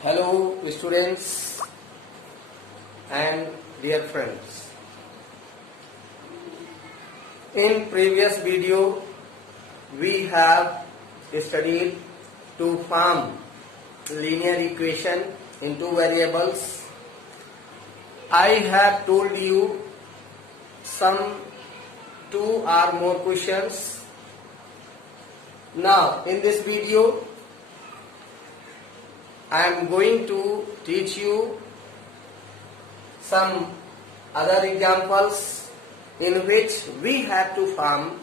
Hello students and dear friends. In previous video we have studied to form linear equation in two variables. I have told you some two or more questions. Now in this video I am going to teach you some other examples in which we have to form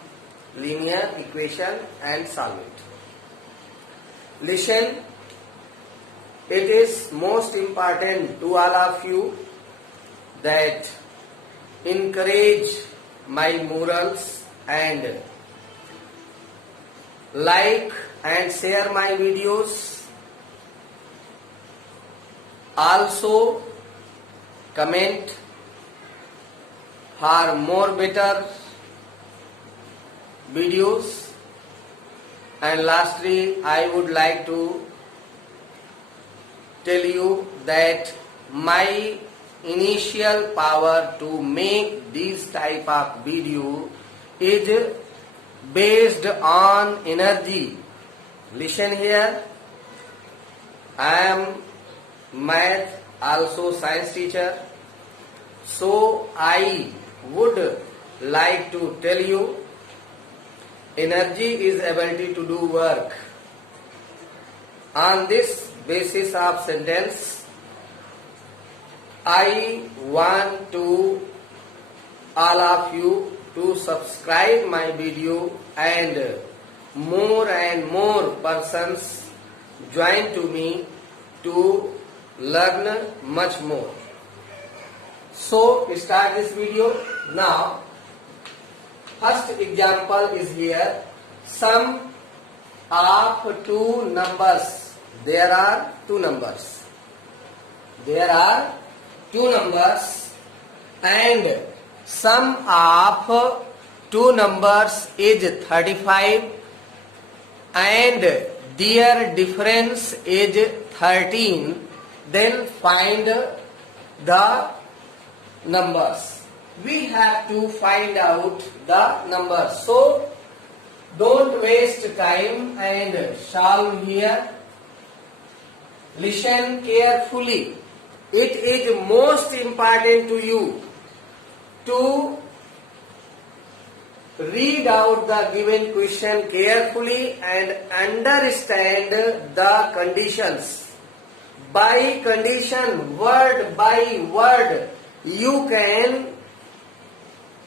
linear equation and solve it. Listen, it is most important to all of you that encourage my morals and like and share my videos. Also comment for more better videos, and lastly I would like to tell you that my initial power to make this type of video is based on energy. Listen here, I am math also science teacher, so I would like to tell you energy is ability to do work. On this basis of sentence, I want to all of you to subscribe my video and more persons join to me to learn much more. So start this video now. First example is here. Sum of two numbers. There are two numbers. And sum of two numbers is 35 and their difference is 13. Then find the numbers. We have to find out the numbers. So don't waste time and solve here. Listen carefully. It is most important to you to read out the given question carefully and understand the conditions. By condition, word by word, you can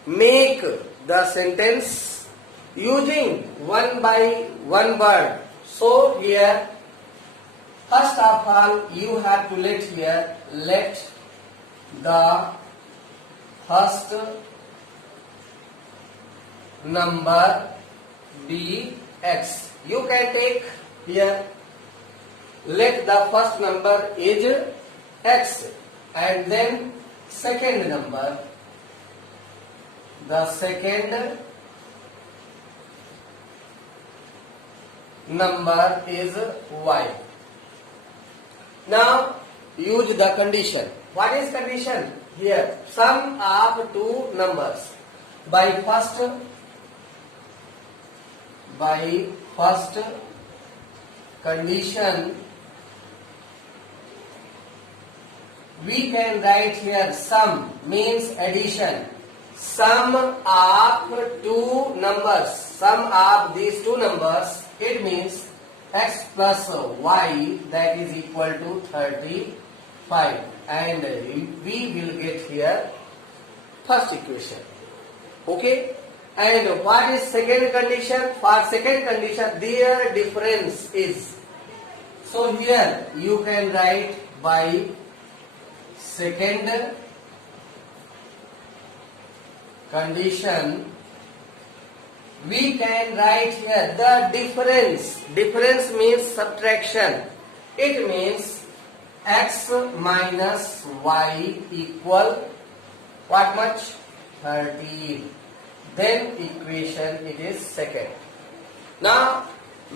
make the sentence using one by one word. So here, first of all, you have to let the first number be x. You can take here, let the first number is x, and then second number, the second number is y. Now use the condition. What is condition? Here, sum of two numbers. By first condition, we can write here sum means addition. Sum of two numbers, sum of these two numbers, it means x plus y, that is equal to 35, and we will get here first equation. Okay, and what is second condition? For second condition, their difference is. So here you can write by second condition, we can write here the difference. Difference means subtraction. It means x minus y equal what much? 13. Then equation it is second. Now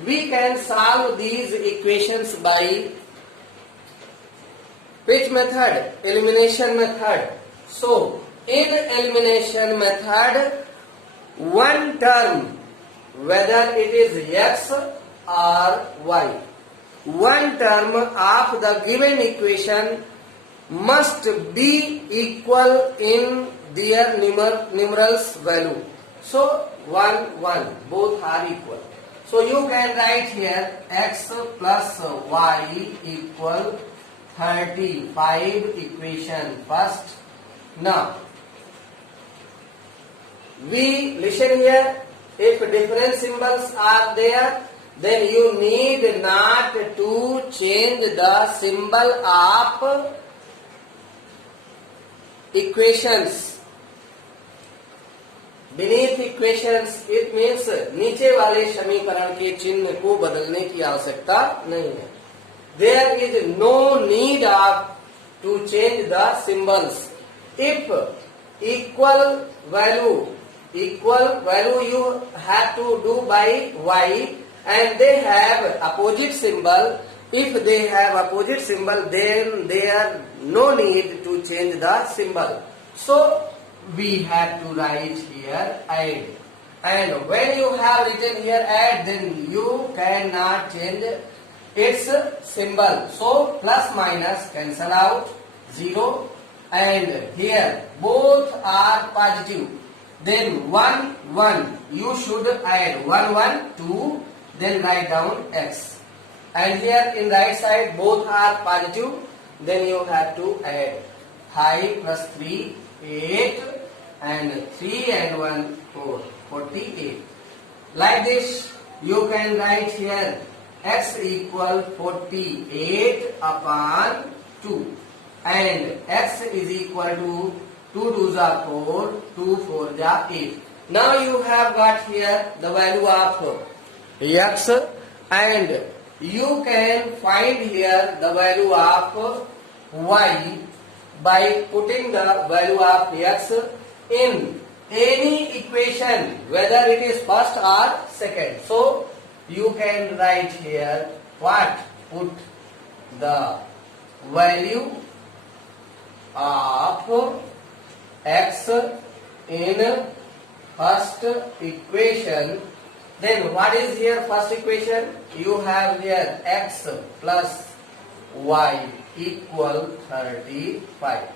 we can solve these equations by Which method? Elimination method. So, in elimination method, one term, whether it is x or y, one term of the given equation must be equal in their numerals value. So 1, 1, both are equal. So you can write here x plus y equal 35 equation first. Now, we listen here, if different symbols are there, then you need not to change the symbol of equations. Beneath equations, it means नीचे वाले समीकरण के चिन्ह को बदलने की आवश्यकता नहीं है. There is no need of to change the symbols. If equal value you have to do by y, and they have opposite symbol. If they have opposite symbol, then there no need to change the symbol. So we have to write here add. And when you have written here add, then you cannot change its symbol. So plus minus cancel out 0, and here both are positive. Then 1, 1, you should add 1, 1, 2, then write down x. And here in right side both are positive, then you have to add 5 plus 3, 8, and 3 and 1, 4, 48. Like this, you can write here x equal 48 upon 2, and x is equal to 2 2s are 4, 2 4s are 8. Now you have got here the value of x, and you can find here the value of y by putting the value of x in any equation, whether it is first or second. So you can write here what? Put the value of x in first equation. Then what is here first equation? You have here x plus y equal 35.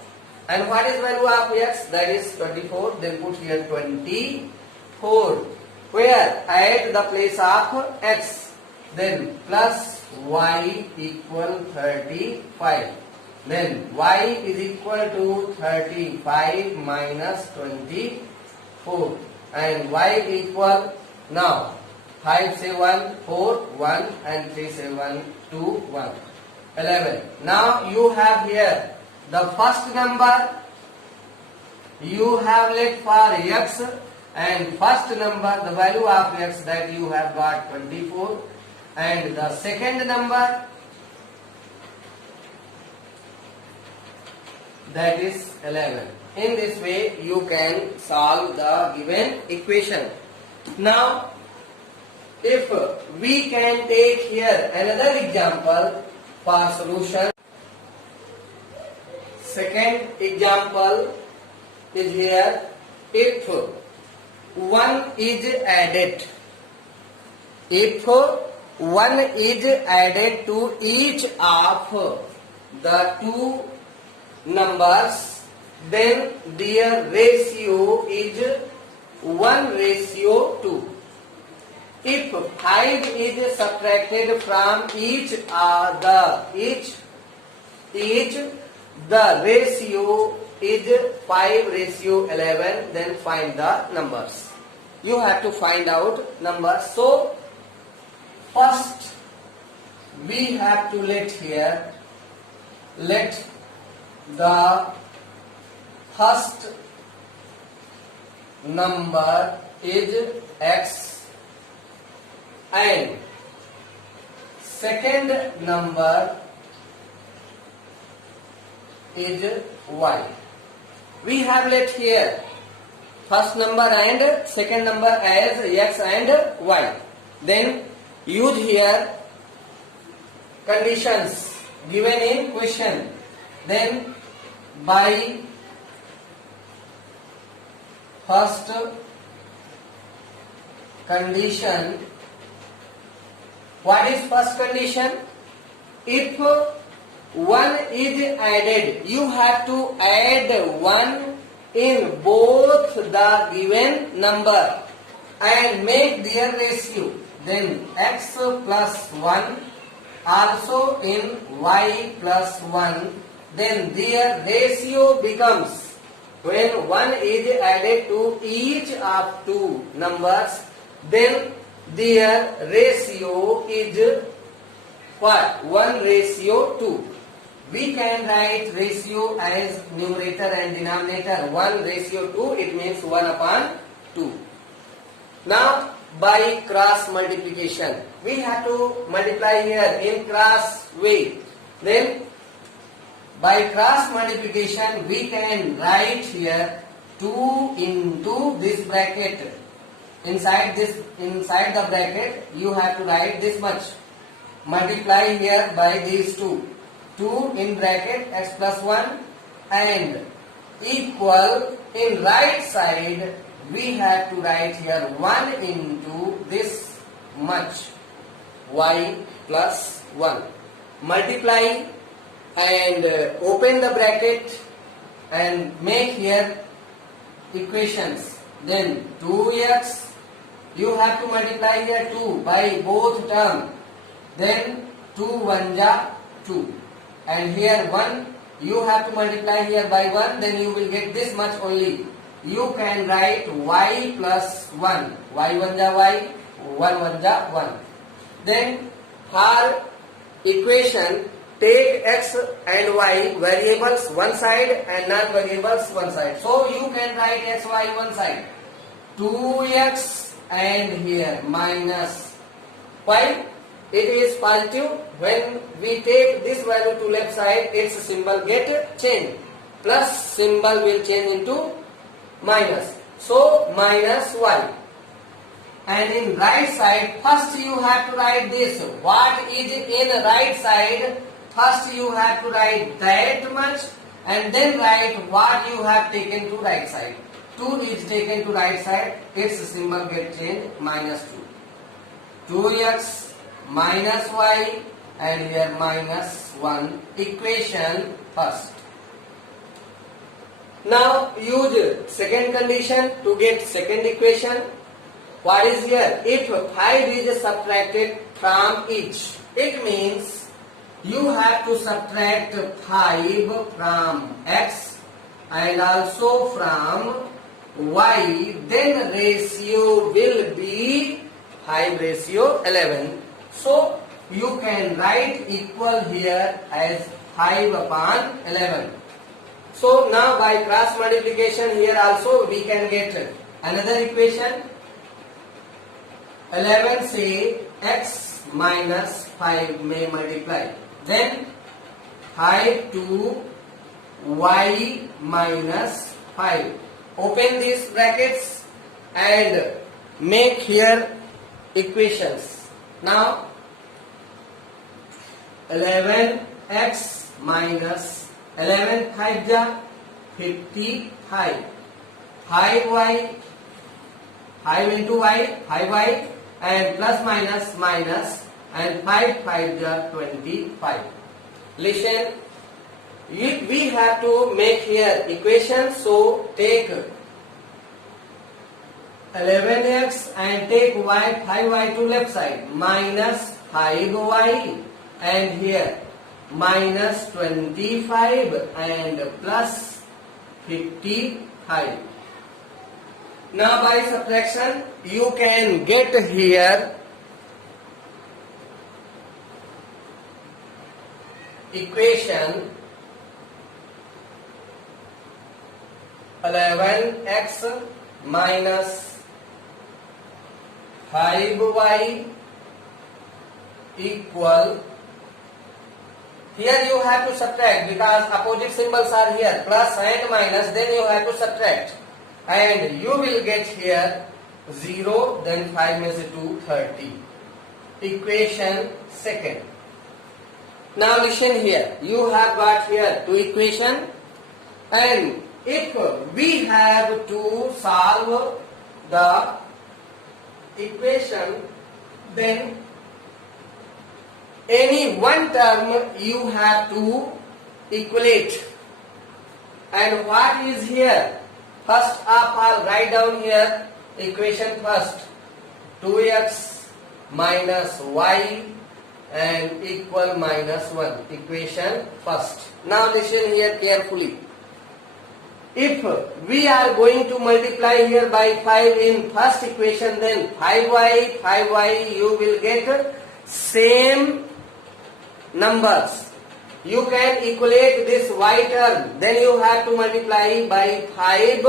And what is value of x? That is 24. Then put here 24. Where? At the place of x. Then plus y equal 35. Then y is equal to 35 minus 24. And y equal, now 5 say 1, 4, 1, and 3 say 1, 2, 1. 11. Now you have here the first number you have let for x, and first number the value of x that you have got 24, and the second number that is 11. In this way you can solve the given equation. Now if we can take here another example for solution. Second example is here, if 1 is added, if 1 is added to each of the two numbers, then their ratio is 1:2. If 5 is subtracted from each, the ratio is 5:11, then find the numbers. You have to find out numbers. So first we have to let the first number is x and second number is y. We have let here first number and second number as x and y. Then use here conditions given in question. Then by first condition, what is first condition? If 1 is added, you have to add 1 in both the given number and make their ratio. Then x plus 1 also in y plus 1. Then their ratio becomes, when 1 is added to each of two numbers, then their ratio is what? 1:2. We can write ratio as numerator and denominator. 1:2, it means 1/2. Now by cross multiplication, we have to multiply here in cross way. Then by cross multiplication, we can write here 2 into this bracket. Inside the bracket, you have to write this much. Multiply here by these two. 2 in bracket x plus 1 and equal in right side, we have to write here 1 into this much, y plus 1. Multiply and open the bracket and make here equations. Then 2x, you have to multiply here 2 by both terms. Then 2 1 ja 2. And here 1, you have to multiply here by 1, then you will get this much only. You can write y plus 1. Y 1 ja y, 1 1 ja 1. Then our equation, take x and y variables one side and non-variables one side. So you can write x, y one side. 2x and here minus. Why? It is positive. When we take this value to left side, its symbol get changed. Plus symbol will change into minus. So minus y. And in right side, first you have to write this. What is in right side? First you have to write that much and then write what you have taken to right side. 2 is taken to right side, its symbol get changed, minus 2. 2x minus y and here minus 1, equation first. Now use second condition to get second equation. What is here? If 5 is subtracted from each, it means you have to subtract 5 from x and also from y, then ratio will be 5:11. So you can write equal here as 5/11. So now by cross multiplication here also we can get another equation. 11 say x minus 5 may multiply. Then 5 to y minus 5. Open these brackets and make here equations. Now 11x minus 11 5 ja 55. 5y, 5 into y, 5y and plus minus minus and 5 5 ja 25. Listen, we have to make here equation, so take 11x and take y, 5y to left side, minus 5y and here minus 25 and plus 55. Now by subtraction you can get here equation 11x minus 5y equal, here you have to subtract because opposite symbols are here, plus and minus, then you have to subtract and you will get here 0, then 5 is 2, 30. Equation second. Now listen here. You have got here two equation, and if we have to solve the equation, then any one term you have to equate. And what is here? First of all, write down here equation first. 2x minus y and equal minus 1. Equation first. Now listen here carefully. If we are going to multiply here by 5 in first equation, then 5y, you will get same numbers. You can equate this y term, then you have to multiply by 5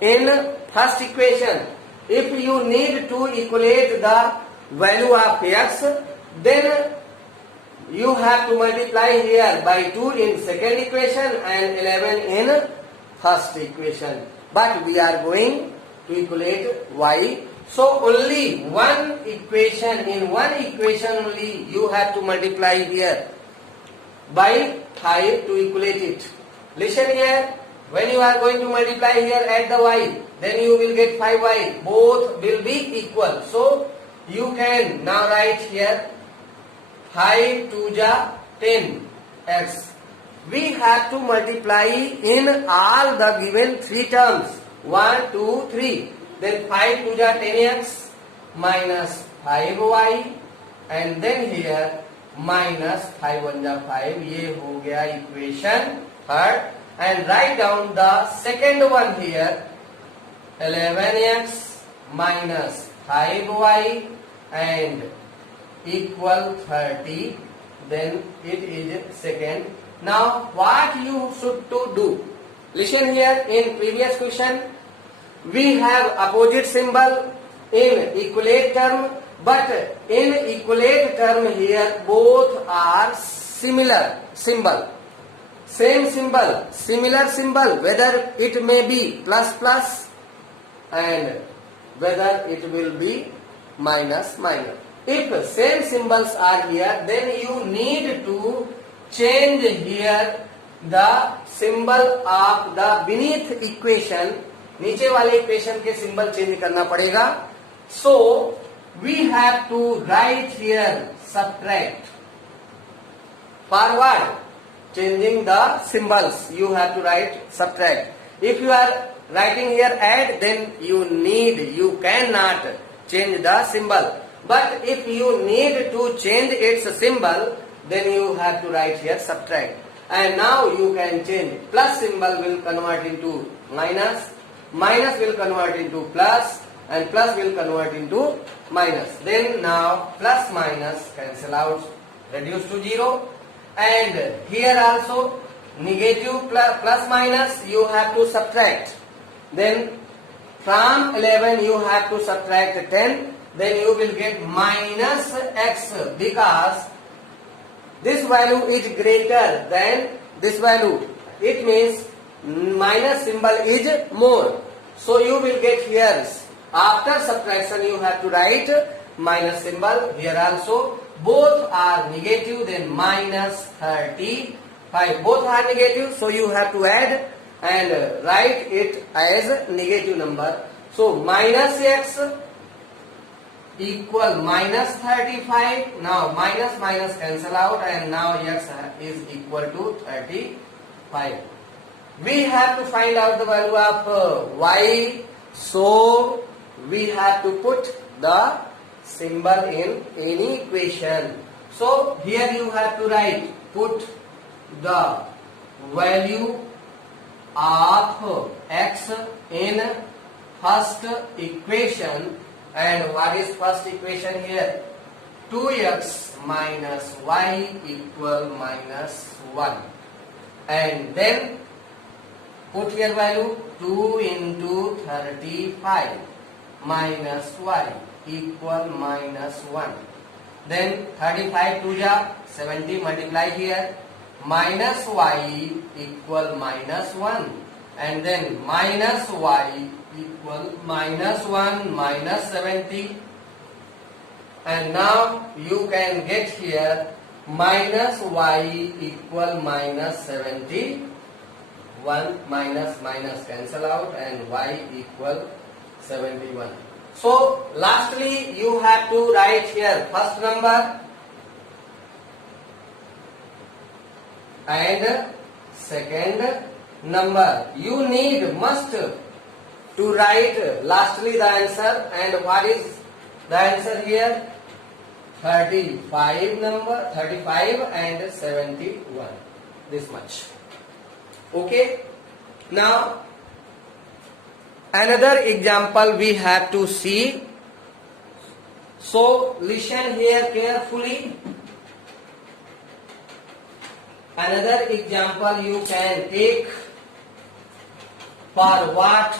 in first equation. If you need to equate the value of x, then you have to multiply here by 2 in second equation and 11 in first equation. But we are going to equate y. So only one equation, in one equation only you have to multiply here by 5 to equate it. Listen here, when you are going to multiply here at the y, then you will get 5y. Both will be equal. So you can now write here 5 2 ja 10x. We have to multiply in all the given three terms. 1, 2, 3. Then 5 2 ja 10x minus 5y, and then here minus 5 1 ja 5. ये हो गया equation third. And write down the second one here. 11x minus 5y and equal 30. Then it is second. Now what you should to do? Listen here, in previous question we have opposite symbol in equalate term, but in equalate term here both are similar symbol. Same symbol, similar symbol, whether it may be plus plus and whether it will be minus minus. If same symbols are here, then you need to change here the symbol of the beneath equation. नीचे वाले equation के symbol change करना पड़ेगा. So we have to write here subtract. Forward, changing the symbols, you have to write subtract. If you are writing here add, then you cannot change the symbol. But if you need to change its symbol, then you have to write here subtract. And now you can change. Plus symbol will convert into minus, minus will convert into plus, and plus will convert into minus. Then now plus minus cancel out, reduce to 0. And here also negative plus minus you have to subtract. Then from 11 you have to subtract 10. Then you will get minus x, because this value is greater than this value. It means minus symbol is more. So you will get here, after subtraction you have to write minus symbol. Here also both are negative, then minus 35. Both are negative, so you have to add and write it as negative number. So minus x equal minus 35. Now minus minus cancel out, and now x is equal to 35. We have to find out the value of y, so we have to put the symbol in any equation. So here you have to write, put the value of x in first equation. And what is first equation here? 2x minus y equal minus 1. And then put here value 2 into 35 minus y equal minus 1. Then 35 2 ja 70, multiply here, minus y equal minus 1. And then minus y equal minus 1 minus 70. And now you can get here minus y equal minus 71. Minus minus cancel out and y equal 71. So lastly you have to write here first number and second number. You must to write lastly the answer, and what is the answer here? 35 number, 35 and 71. This much. Okay. Now another example we have to see. So listen here carefully. Another example you can take for what?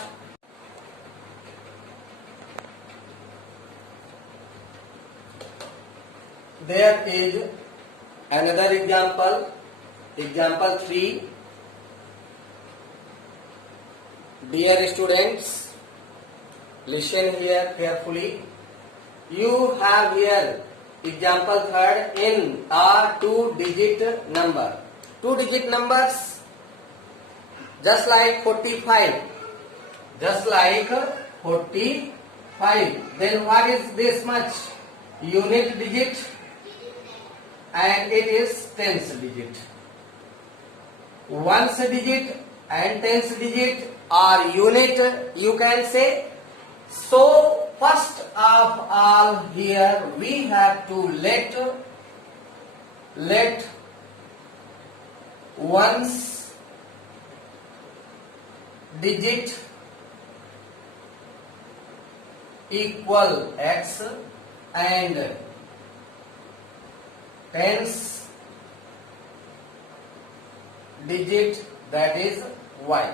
There is another example, example 3. Dear students, listen here carefully. You have here example 3rd in a 2-digit number. 2-digit numbers just like 45. Just like 45. Then what is this much? Unit digit, and it is tens digit. Ones digit and tens digit are unit, you can say. So first of all here we have to let ones digit equal x and tens digit, that is y.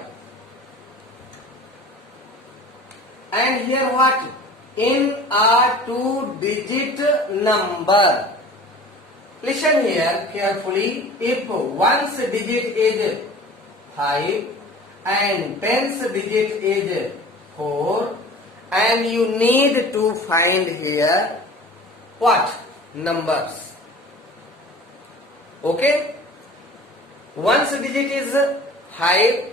And here what? In a 2-digit number. Listen here carefully. If ones digit is 5 and tens digit is 4, and you need to find here what? Numbers. Okay? Ones digit is 5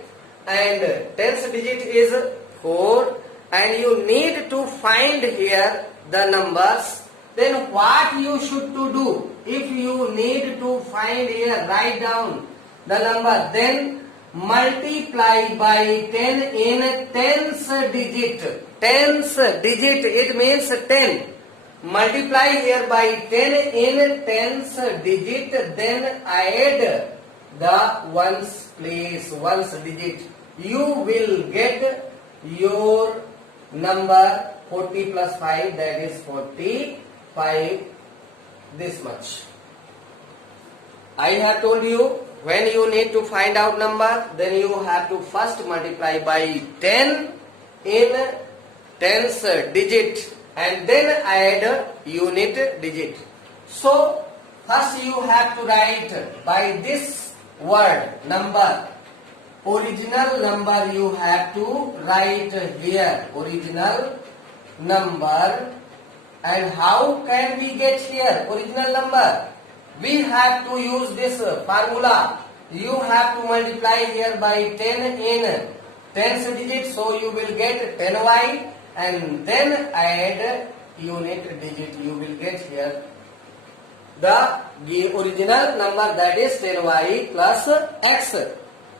and tens digit is 4, and you need to find here the numbers. Then what you should to do? If you need to find here, write down the number, then multiply by 10 in tens digit. Tens digit, it means 10. Multiply here by 10 in tens digit, then add the ones place, ones digit. You will get your number 40 plus 5, that is 45, this much. I have told you, when you need to find out number, then you have to first multiply by 10 in tens digit and then add unit digit. So first you have to write by this word number. Original number you have to write here. Original number. And how can we get here original number? We have to use this formula. You have to multiply here by 10 in tens digit, so you will get 10y, and then add unit digit. You will get here the original number, that is 10y plus x.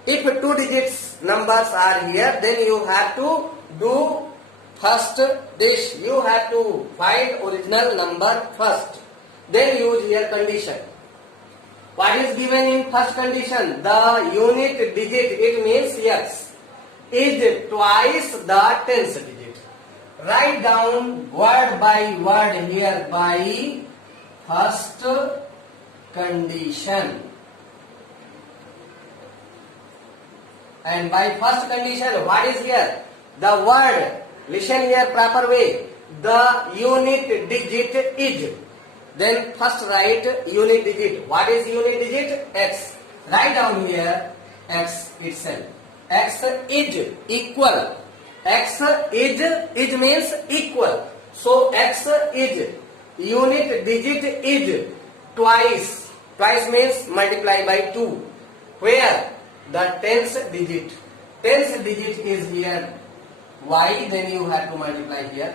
If 2 digits numbers are here, then you have to do first this. You have to find original number first. Then use here condition. What is given in first condition? The unit digit, it means x, is twice the tens digit. Write down word by word here by first condition. And by first condition, what is here? The word, listen here proper way. The unit digit is. Then first write unit digit. What is unit digit? X. Write down here x itself. X is equal. X is means equal. So x is unit digit is twice Twice means multiply by 2. Where? The tens digit. Tens digit is here y, then you have to multiply here.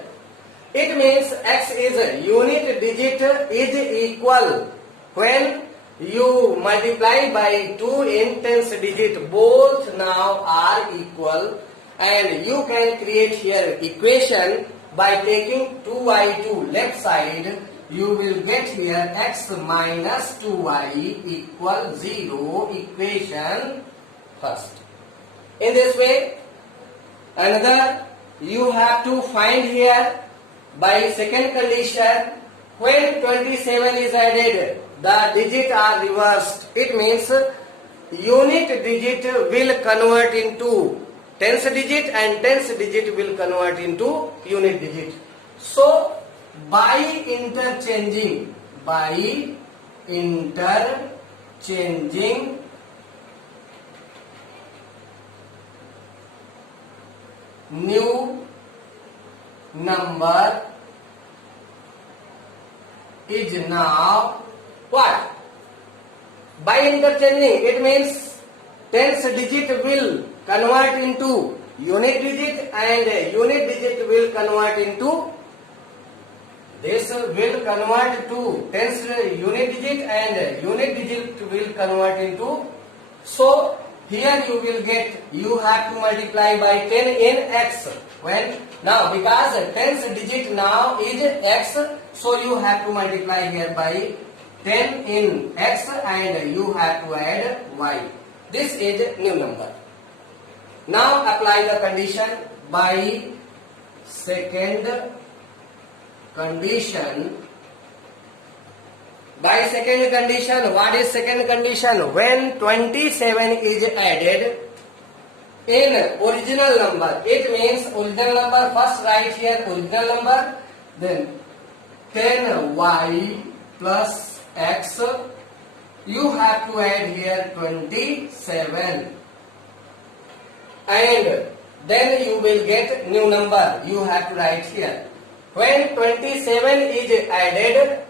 It means x is a unit digit is equal when you multiply by 2 in tens digit. Both now are equal, and you can create here equation by taking 2y to left side. You will get here x minus 2y equal 0, equation first. In this way, another you have to find here by second condition, when 27 is added, the digits are reversed. It means unit digit will convert into tens digit and tens digit will convert into unit digit. So by interchanging new number is now what? By interchanging, it means tens digit will convert into unit digit and unit digit will convert into, this will convert to tens unit digit and unit digit will convert into. So here you will get, you have to multiply by 10 in x. When? Now because tens digit now is x, so you have to multiply here by 10 in x and you have to add y. This is new number. Now apply the condition by second condition. By second condition, what is second condition? When 27 is added in original number, it means original number, first write here original number, then 10y plus x, you have to add here 27 and then you will get new number, you have to write here. When 27 is added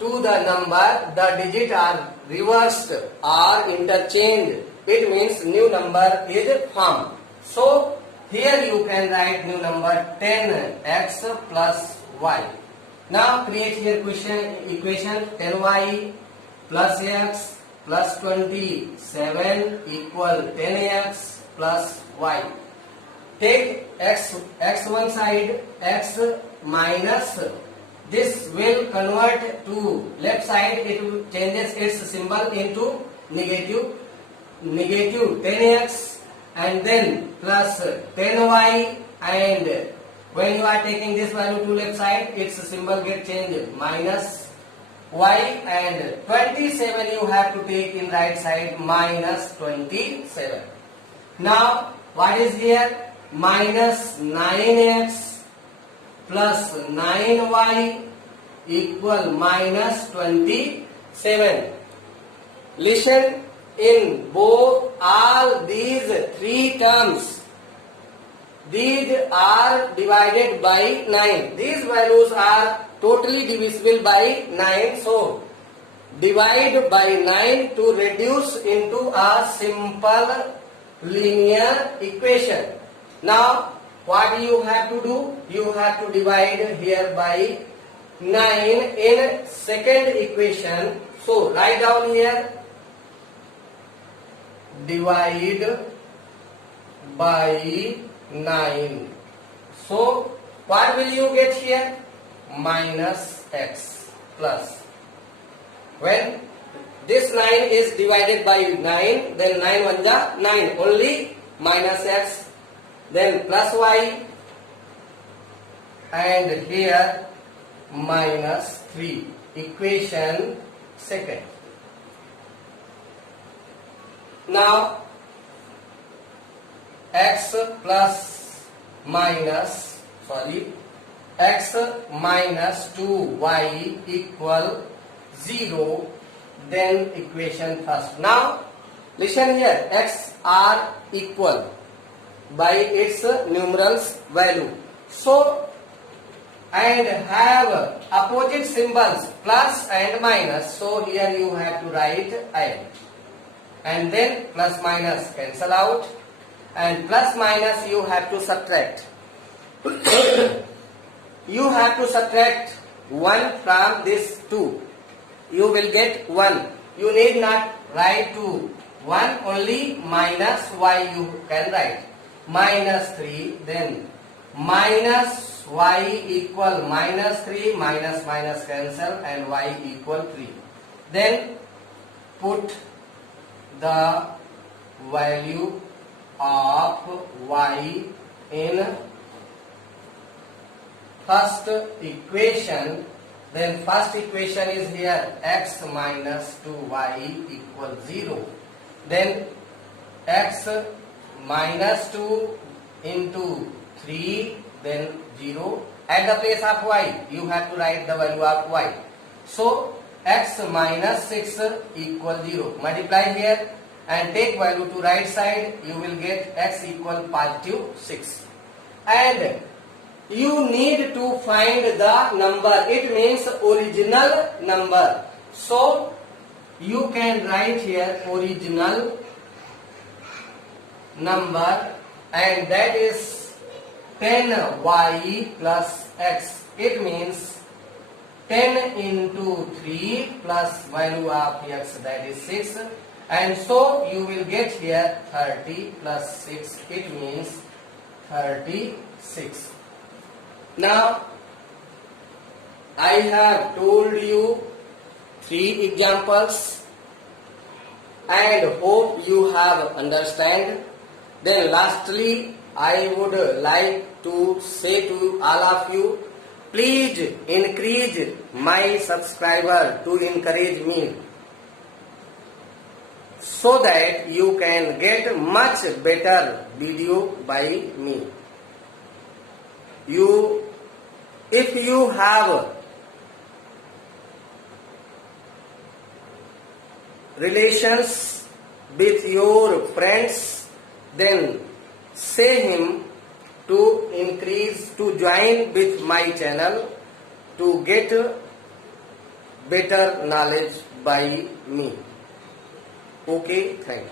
to the number, the digits are reversed or interchanged. It means new number is formed. So here you can write new number 10x plus y. Now create here equation 10y plus x plus 27 equal 10x plus y. Take x one side, x minus, this will convert to left side, it changes its symbol into negative 10x and then plus 10y, and when you are taking this value to left side, its symbol get changed, minus y, and 27 you have to take in right side, minus 27. Now what is here? Minus 9x plus 9y equal minus 27. Listen, in both all these three terms, these are divided by 9. These values are totally divisible by 9. So divide by 9 to reduce into a simple linear equation. Now what you have to do? You have to divide here by 9 in second equation. So write down here, divide by 9. So what will you get here? Minus x plus. When this 9 is divided by 9, then 9 1 ja 9, only minus x, then plus y, and here minus 3. Equation second. Now x minus 2y equal 0, then equation first. Now listen here, x are equal by its numerals value. So and have opposite symbols plus and minus, so here you have to write and then plus minus cancel out, and plus minus you have to subtract. You have to subtract 1 from this 2. You will get 1. You need not write 2. 1 only, minus y you can write. Minus 3, then minus y equal minus 3, minus minus cancel, and y equal 3. Then put the value of y in first equation. Then first equation is here, x minus 2y equal 0. Then x minus 2 into 3, then 0. At the place of y, you have to write the value of y. So x minus 6 equal 0. Multiply here and take value to right side, you will get x equal positive 6. And you need to find the number, it means original number. So you can write here original number, and that is 10y plus x. It means 10 into 3 plus value of x, that is 6. And so you will get here 30 plus 6, it means 36. Now I have told you 3 examples and hope you have understand. Then lastly, I would like to say to all of you, please increase my subscriber to encourage me, so that you can get much better video by me. If you have relations with your friends, then say him to join with my channel to get better knowledge by me. Okay, thank you.